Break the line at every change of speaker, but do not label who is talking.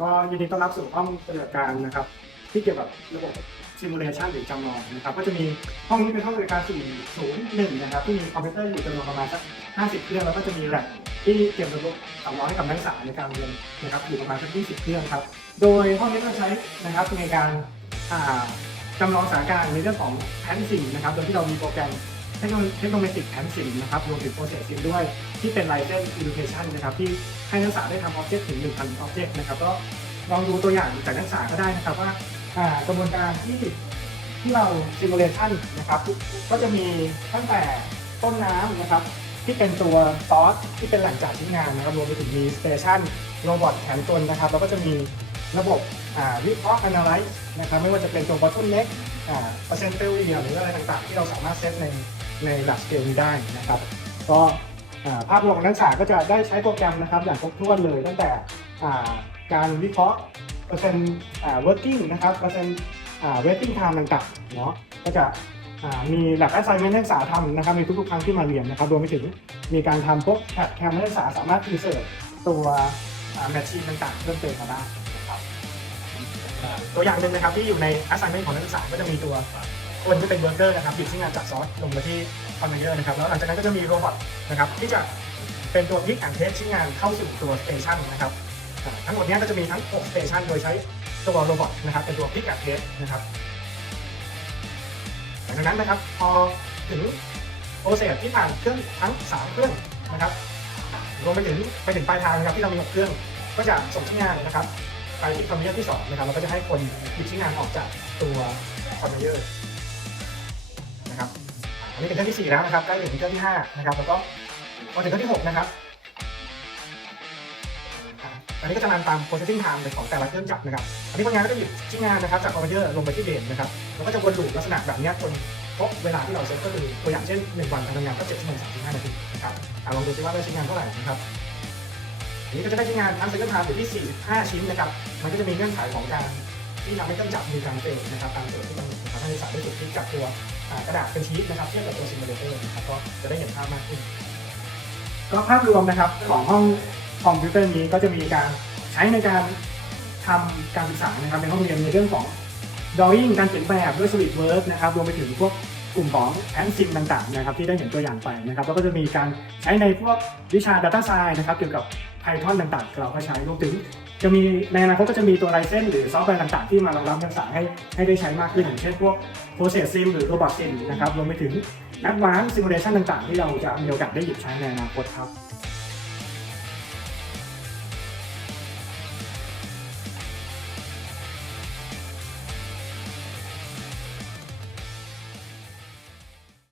ก็ยินดีต้อนรับสู่ห้องปฏิบัติการนะครับ ที่เกี่ยวกับระบบซิมูเลชันหรือจำลองนะครับ ก็จะมีห้องนี้เป็นห้องปฏิบัติการ401นะครับที่มีคอมพิวเตอร์อยู่จำนวนประมาณสัก50 เครื่องแล้วก็จะมีแลบที่เก็บระบบสำรองให้กับนักศึกษาในการเรียนนะครับอยู่ประมาณสัก20 เครื่องครับ โดยห้องนี้เราใช้นะครับในการจำลองสถานการณ์ในเรื่องของแผนสิ่งนะครับ โดยที่เรามีโปรแกรม ทคโนโลยีเทคโนโลยีแผนสิ่งนะครับรวมถึงโปรเซสซิงด้วยที่เป็น License Education นะครับที่ให้นักศึกษาได้ทำ Object ถึง1,000 Object นะครับก็ลองดูตัวอย่างจากนักศึกษาก็ได้นะครับว่ากระบวนการที่ที่เรา Simulation นะครับก็จะมีตั้งแต่ต้นน้ำนะครับที่เป็นตัวซอสที่เป็นแหล่งจ่ายชิ้นงานนะครับรวมไปถึงมีสเตชันโรบอทแขนกลนะครับแล้วก็จะมีระบบวิเคราะห์ analyze นะครับไม่ว่าจะเป็นตัว bottleneck อ่า percent failure หรืออะไรต่างๆ ที่เราสามารถเซตใน ในหลักสเกลนี้ได้นะครับ ก็ภาพรวมของนักศึกษาก็จะได้ใช้โปรแกรมนะครับ อย่างครบถ้วนเลยตั้งแต่การวิเคราะห์เปอร์เซ็นต์ working นะครับเปอร์เซ็นต์ waiting time ต่างๆเนาะก็จะมีหลัก assignment นักศึกษาทำนะครับในทุกๆครั้งที่มาเรียนนะครับรวมไปถึงมีการทำพวกแพทแคมนักศึกษาสามารถ insert ตัวแมชชีนต่างๆเพิ่มเติมมาได้นะครับตัวอย่างหนึ่งนะครับที่อยู่ใน assignment ของนักศึกษาก็จะมีตัว คนที่เป็นเวิร์กเกอร์นะครับหยิบชิ้นงานจากซอสลงมาที่คอนเวเยอร์นะครับแล้วหลังจากนั้นก็จะมีโรบอทนะครับที่จะเป็นตัวพิกแอนเทสชิ้นงานเข้าสู่ตัวสเตชันนะครับทั้งหมดนี้ก็จะมีทั้ง6สเตชันโดยใช้ตัวโรบอทนะครับเป็นตัวพิกแอนเทสนะครับหลังจากนั้นนะครับพอถึงโปรเซสที่ผ่านเครื่องทั้ง 3 เครื่องนะครับรวมไปถึงไปถึงปลายทางนะครับที่เรามี 6 เครื่อง ก็จะส่งชิ้นงานนะครับไปที่คอนเวเยอร์ที่2นะครับเราก็จะให้คนหยิบชิ้นงานออกจากตัวคอนเวเยอร์นะครับอั นี้เป็นเครื่องที่ 4 แล้วนะครับใกล้ถึงเครื่องที่ 5 นะครับ แล้วก็พอถึงเครื่องที่ 6 นะครับอันนี้ก็จะรันตาม processing time ของแต่ละเครื่องจักรนะครับ อันนี้พนักงานก็จะหยิบชิ้นงานนะครับจากคอมพิวเตอร์ลงไปที่เบนนะครับ แล้วก็จะวนลูปลักษณะแบบนี้จนครบเวลาที่เราเซ็ตก็คือตัวอย่างเช่น 1 วันการทำงานก็7ชั่วโมง35นาทีนะครับอ่าลองดูซิว่าได้ชิ้นงานเท่าไหร่นะครับอันนี้ก็จะได้ชิ้นงานทั้งเซ็ตไทม์อยู่ที่ 45 ชิ้นนะครับ มันก็จะมีเงื่อนไขของการ ที่ทำให้ต้องจับมือการเฟลนะครับตามโจทย์ที่กำหนดนะครับให้นักศึกษาได้จดที่จับตัวกระดาษเป็นชีตนะครับเทียบกับตัวซิมูเลเตอร์นะครับก็จะได้เห็นภาพมากขึ้น ก็ภาพรวมนะครับของห้องคอมพิวเตอร์นี้ก็จะมีการใช้ในการทำการศึกษานะครับในห้องเรียนในเรื่องของ drawing การเขียนแบบด้วย SolidWorks นะครับรวมไปถึงพวก กลุ่มของแอนซิมต่างๆนะครับที่ได้เห็นตัวอย่างไปนะครับแล้วก็จะมีการใช้ในพวกวิชา Data Science นะครับเกี่ยวกับ Python ต่างๆ เราก็ใช้รวมถึง จะมีในอนาคตก็จะมีตัวไลเซนหรือซอฟต์แวร์ต่างๆ ที่มารองรับภาษาให้ให้ได้ใช้มากขึ้นอย่างเช่นพวก Process Sim หรือ Robot Sim นะครับรวมไปถึงนักวางซิมูเลชันต่างๆ ที่เราจะมีโอกาสได้หยิบใช้ในอนาคตครับ